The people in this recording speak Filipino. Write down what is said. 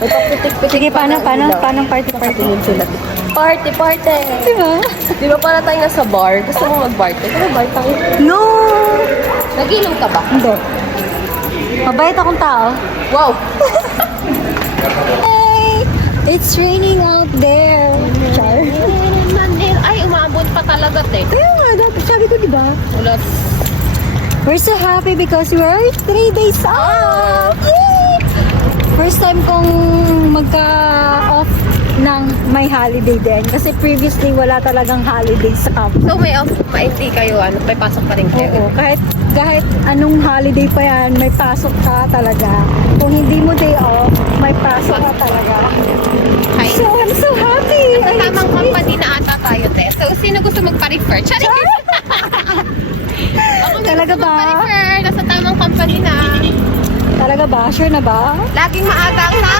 May papitik-pitik. Sige, pa paano na ilaw. party? Nakatingin sila. Party! Di ba? Di ba para tayo nasa bar? Gusto mo mag-bar? Tara, bar tayo. No! Nag-inom ka ba? Hindi. Mabait akong tao. Wow! Hey! It's raining out there. Char. Ay, umabot pa talaga, te. Kaya nga, sabi ko, di ba? Ulat. We're so happy because we're 3 days off! Yay! First time kong magka-off ng may holiday din. Kasi previously, wala talagang holiday sa camp. So, may off, hindi kayo, may pasok pa rin kayo. Oo, kahit anong holiday pa yan, may pasok ka talaga. Kung hindi mo day off, may pasok ka talaga. Hi. So, I'm so happy! Sa tamang company na ata tayo, te. So, sino gusto mag-refer? Charing! Talaga ba? Mag-refer, nasa tamang company na. Talaga ba? Sure na ba? Laging maaga ang